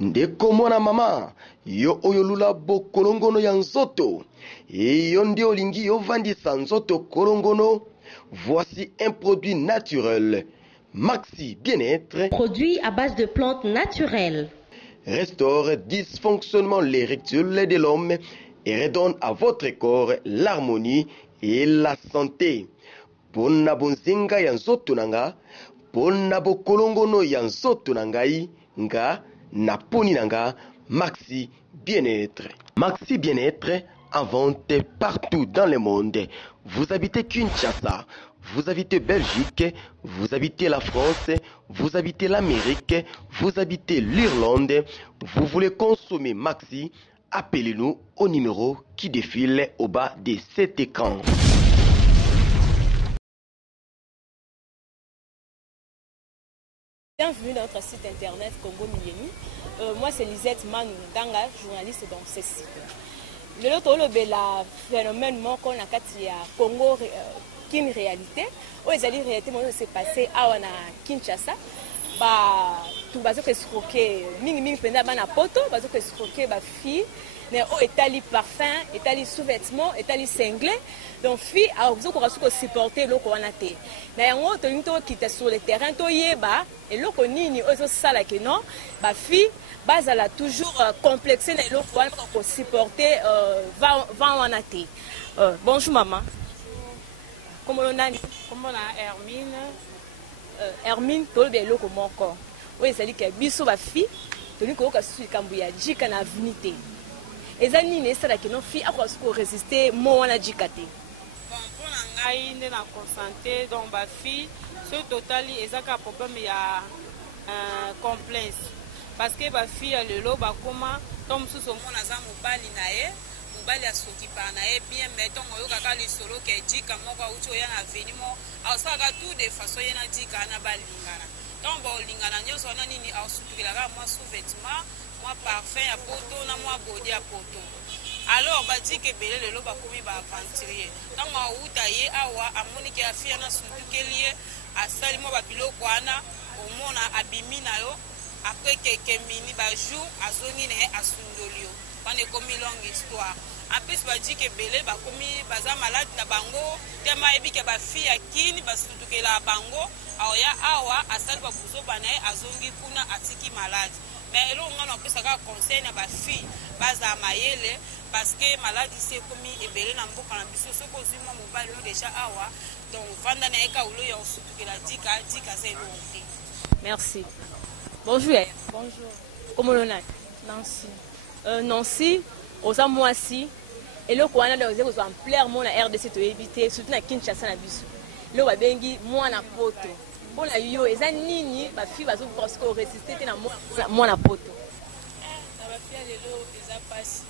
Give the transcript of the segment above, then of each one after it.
ndeko mwana mama yo oyo lula bokolongono ya nzoto yo nde olingi ovandisa nzoto kolongono. Voici un produit naturel, Maxi Bien-être, produit à base de plantes naturelles, restaure dysfonctionnement l'érectile de l'homme et redonne à votre corps l'harmonie et la santé. Pona bonzenga ya nzoto nanga, pona bokolongono ya nzoto nangai, nga na poni nanga, Maxi Bien-être. Maxi Bien-être en vente partout dans le monde. Vous habitez Kinshasa, vous habitez Belgique, vous habitez la France, vous habitez l'Amérique, vous habitez l'Irlande, vous voulez consommer Maxi, appelez-nous au numéro qui défile au bas de cet écran. Bienvenue dans notre site internet Congo Millennium. Moi c'est Lisette Manundanga, journaliste dans ce site. Le phénomène qu'on a à Congo qui réalité, où les réalité s'est passé à Kinshasa. Tout le monde est escroqué, ming penda bana poto, bazo que escroqué ba fille, mais au étali parfum, étali sous-vêtements, étali cinglé. Donc fille a besoin qu'on supporter l'eau qu'on a té. Mais en gros, tu qui sur le terrain, tu yeba et l'eau qu'on ni oso sala que non, ba fille base elle a toujours complexé l'eau qu'on supporter va en a té. Bonjour maman. Comment on a? Comment on a Hermine? Hermine, tu as l'eau comme encore. Oui, c'est-à-dire que biso ba fille, tu n'as pas su cambuya jika na avenue. Et ça ni n'est-ce que non fille a quoi résister moi na jikate. Bon pour ngai ne na consenté donc ba fille ce total ezaka problème ya complexe parce que ba fille le lo ba comment comme sous son mona za mobali na ye mobali asoki pa na ye bien mais donc oyo kaka li solo ke jika moko ucho ya na avenue mo asaka tout de façon ya na jika na balingana. Donc bon lingana nyoso na nini ausukila ka moi sous-vêtement moi parfum ya poto na moi body ya poto. Alors ba dit que belé le lo ba komi ba aventurier. Donc ma uta ye awa amoni ke afia na sutu ke lié asali mo ba biloko wana omona abimi na yo après quelques minutes ba jour azongi ne asundolio. On est comme une longue histoire. En plus ba dit que belé ba komi baza malade na bango tema ebi ke ba fille akini ba sutu ke la bango aoya awa asali ba buzo bana azongi kuna atiki malade. Mais là, on a plus à conseil na ba fille baza mayele parce que maladie c'est comme ebele na mboka na biso ce ko zima mobile déjà awa donc vanda na eka ulo ya osutu ke la dika c'est long. Merci. Bonjour. Bonjour. Comment on a? Nancy. Nancy, aux amoisi et le ko wana de aux en plein mon na RDC to éviter surtout na Kinshasa na biso. Le wa bengi moi na poto. Bon la yo eza nini ba fille bazo parce que résister na moi na poto. Na ba fille lelo eza passe.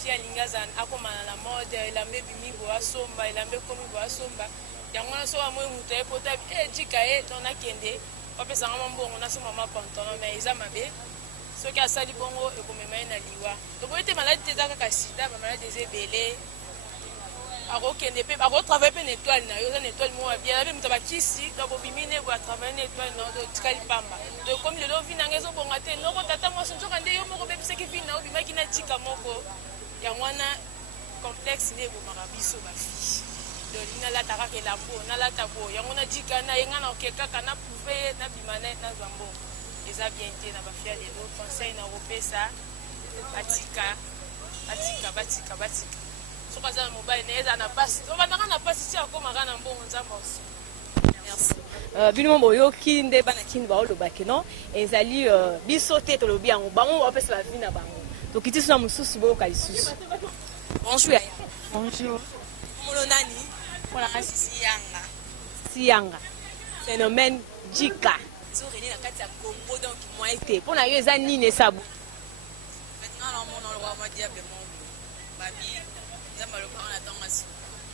Fille lingaza akoma na mode elambe bimi bo asomba elambe komi bo asomba. Yango na so amwe muto e poto jika e tona kende. Opesa ngama mbongo na so mama pantalon mais eza mabe. Ce qui a sali bongo e komema na liwa. Donc ete malade eza kaka sida ba malade eza belé. Akokende pe akotravaille pe nettoile na yo za nettoile mo bien avec mutaba kisi donc obimine bo travailler nettoile na do tikali pamba donc comme le lovi na ngezo bonga te noko tata mo sonjo kande yo moko be biseki vina obimaki na tika moko ya mwana complexe ne bo marabiso ba fi donc ina la taka ke lambo na la tabo ya mwana dika na yenga na okeka kana pouver na bimane na zambo eza bien te na ba fi de lo conseil na opesa batika. Merci. Bino boyo kinde bana kinde ba oloba keno ezali biso te to lobi yango bango opesa ba vina bango. To kiti suna mususu boyo kalisusu. Bonjour. Bonjour. Mono nani? Voilà, Siyanga. Siyanga. Phénomène jika. Zori na kati ya Congo donc moi été. Pona yo eza nini sabu? Maintenant on va voir diable babi zamba lo parana tanga su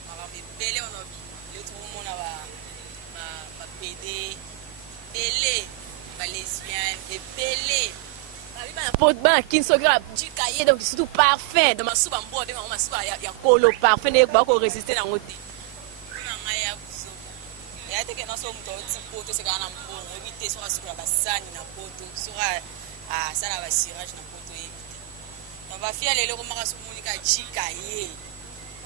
mara bele on obi le tout mon ba PD bele ba lesbienne et bele babi ba pot ba kinso gra du cahier donc surtout parfait dans ma soupe en bois de ma soupe ya kolo parfait ne ba ko résister na ngote na ngaya buso ya te ke na so mto poto se kana mbongo ebite so asukura basani na poto sura ça la basirage na poto éviter donc ba fia lelo ko maka somunika chika ye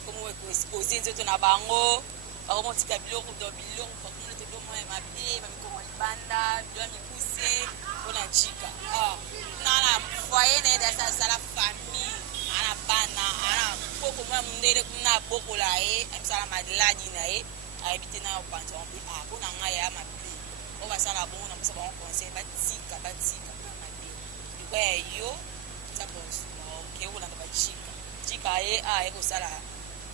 comme exposer nzoto na bango ba ko motika biloko do biloko ba ko to do moye mabe ba mi ko banda do mi pousser ona chika na foyer ne da sa la famille ana bana ana poko mwa mundele kuna poko la amsala madiladi na habiter na panza on peut bona ngaya mabe on va ça la bonne on va conseil batika mabe kwa yo ça bon OK on a chika eko sala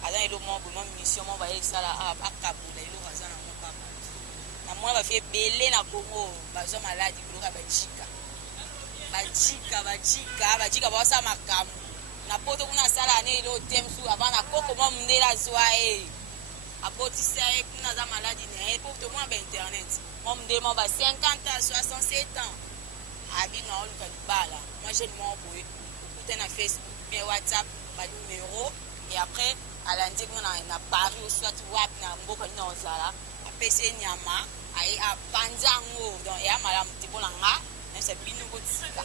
ala ilo mo mission mo ba sala akabula ilo azana mo papa na moi ba fait belé na Congo bazo maladi kuloka bachika ba sa makamu na poto kuna sala ne ilo temsu abana koko mo mndela zwae abotisa kuna za maladi ne poto mo ba internet mo mndela mo ba 50 ans 67 ans abi na oluka bala moi j'ai mon boy tout na Facebook mais WhatsApp ba numéro et après à lundi na Paris au soit wap na mboka na ozala apese nyama ai a panzango donc ya mala mtibonanga c'est binu botika.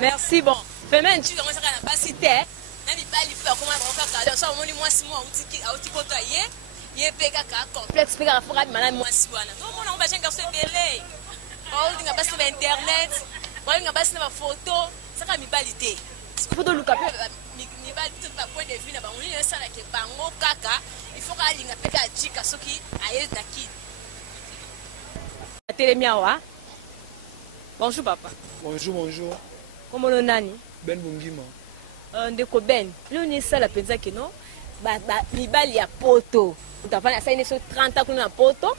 Merci bon. Femme tu commences à na basité. Na mi bali fa comment on fait ça so moni moi si moi outi poto ye peka ka complexe peka fora malade moi si wana. Non mon on va chenga se belé. On dinga basi ba internet. On dinga basi na photo. Ça ka mi balité. Photo luka pe mi bali tout ba point de vue na ba on ni ça la ke bango kaka. Il faut ka linga peka chika soki aye na ki. Telemiawa. Bonjour papa. Bonjour. Comment on nani? Ben Bungima. Ndeko Ben. Leo ni sala penza ke no. Mibali ya poto. Utafanya ça une 30 ans na poto.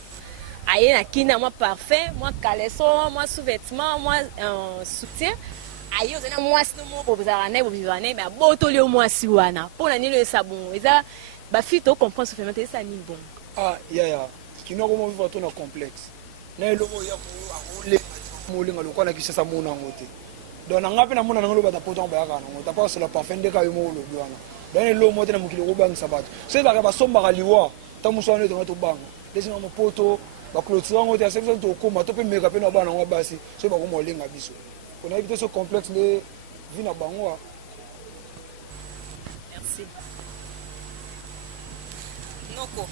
Aye na kina moi parfum, moi caleçon, moi sous-vêtements, moi soutien. Aye ozana moi sino mo bozala na bozana mais boto leo moi si wana. Pona ni le sabon. Eza ba fito comprendre ce fait ça ni bon. Ya. Kino ko mo vivre ton complexe. Na eloko ya ko le molinga lokwana kisasa mona ngote donc nanga pe na mona ngalo bata poto ba kana ngota pa sur la parfum de ka yo mo lo bwana donc lo mo tena mukilo ko bang sabato c'est là ba somba ka liwa ta muswane to to bang lesina mo poto ba clôture ngote ya sekso to ko ma to pe meka pe na bana ngwa basi so ba ko molinga biso on a évité ce complexe de vina bangwa. Merci. Noko.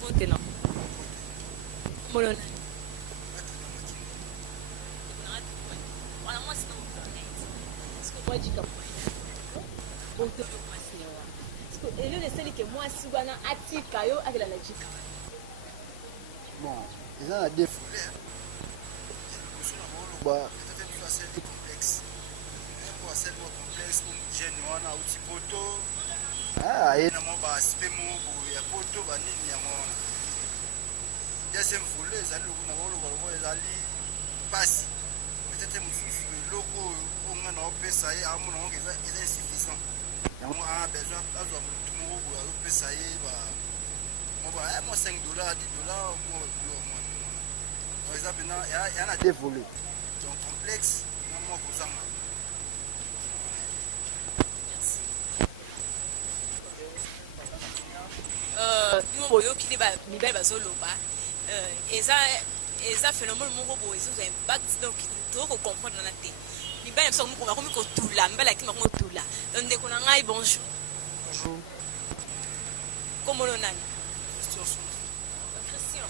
Côté non. Molona. Et le seul que moi si wana atika yo avec la logique. Bon, ils ont des foulées. Bah, peut-être que c'est complexe. Pour c'est complexe comme jeune wana outi poto. Et na mo ba spemo ya poto ba nini ya mo. Deuxième foulée, ça le na ezali passe. Peut-être mususu loko on a pesa ye amu na ngeza est insuffisant. On a besoin d'avoir tout le monde pour pesa ye ba moi $5 $10 moi. Par exemple, il y en a des volets. Donc complexe, moi pour ça. Nous voyons qu'il va mibel bazoloba. Eza phénomène moko bo ezo impact donc to ko comprendre na te. Mibel so moko ba ko mi ko tula, mibel aki ma ko tula. Donc de kona ngai bonjour. Bonjour. Comment on a? Christian.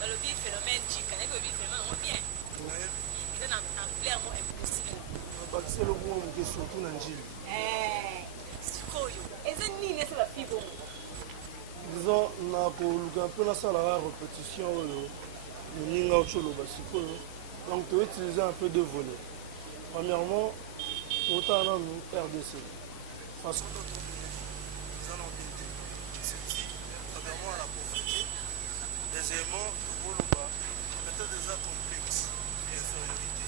Dans le phénomène chica, le phénomène bien. Il est en clairement impossible. C'est le mot qui est surtout dans le Gilles. Disons, on a un peu la salle à répétition, donc tu vas utiliser un peu de volets. Premièrement, autant dans une RDC. Parce que premièrement, à la pauvreté. Deuxièmement, peut-être déjà complexe et infériorité.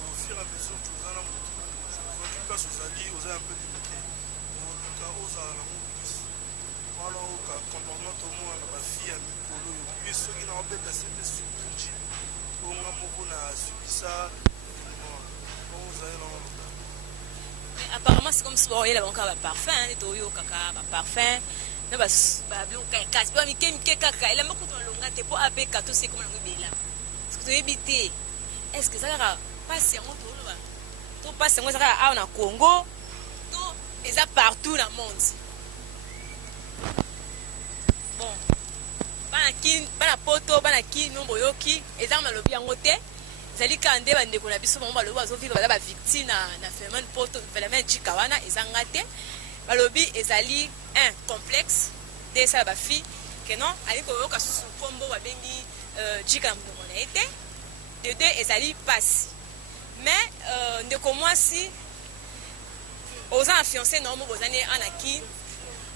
Au fur et à mesure que vous allez en place aux alliés, vous avez un peu limité. Dans le cas où vous allez en plus, voilà, au comportement tout le monde, la fille, puis ceux qui n'ont pas été assez subis, on a beaucoup subi ça, vous allez en apparemment c'est comme si on avait un parfum, les toyo kaka, parfum. Non bah bleu kaka, c'est pas mi kaka. Il a beaucoup de longueur, t'es pas avec kato c'est comme le bela. Parce que tu es habité. est ce que ezalaka mpasi yango toloba to mpasi yango ezalaka awa na Congo to eza partout na monde. Bon bana poto bana kini no boyoki eza malobi yango te ezali ka nde bandeko na biso bango balobi bazovivre baza bavictime na phénomène poto phénomène jika wana ezanga te balobi ezali un complexe de esala bafille ke non ali koyoka susu nkombo babengi jika na monoko na ye te de deux ezali mpasi mais ndeko mwasi oza na fiancé na omo bozani anaki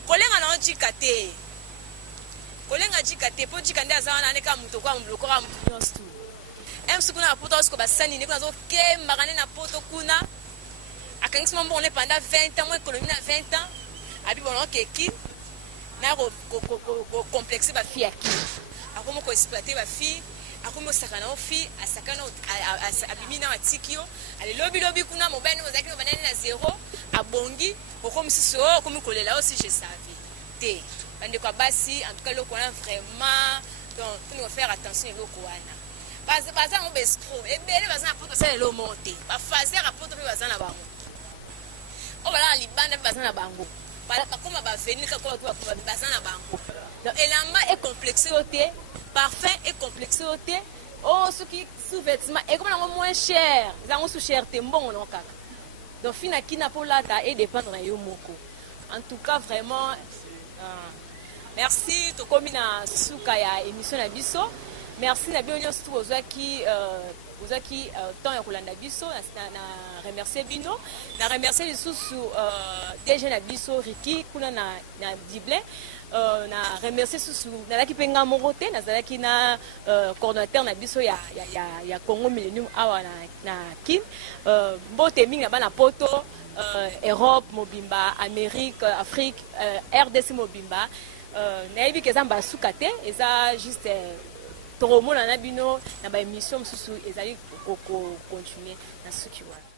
kolenga na jika te kolenga jika te po jika nde aza wana aneka moto kwa lokola moto nyonso tu kuna na poto osiko basani ne kuna azokembaka nde na poto kuna akangisi mambo one pendant 20 ans mo économie na 20 ans abi bona keki na complexe bafille ya kini akomi koexploite bafille akomi osakana o fille asakana abimi na matiki yo alelobilobi kuna mobali ozalaki no banani na zero abongi okomi susu o okomi kolela aussi je savais te bandeko basi en tout cas eloko wana vraiment donc toni faire attention eloko wana baza ngo bescro ebele baza na poto sala elomo te bafazer apoto mpe baza na bango o bala na libanda mpe baza na bango bakoma baveni kakoma baza na bango donc elamba ecomplexe yo te parfum ecomplexe yo te o soki sous-vêtement ekoma nango moins cher ezango sous cher te mbongo nango kaka donc fina kina mpo lata edépendre na yo moko en tout cas vraiment merci tokomi na suka ya émission na biso merci na bino nyonso bozwaki temps ya kolanda biso na remercier bino na remercier lisusu DG na biso Riki kuna na Dible na remercier susu nazalaki mpe nga moko te nazalaki na coordonnateur na biso ya Congo Millennium awa na kin mbote mingi na bana poto Europe mobimba Amérique Afrique RDC mobimba nayebi ke eza mbasuka te eza juste toromona na bino na baémission mosusu ezali continuer na suki wana.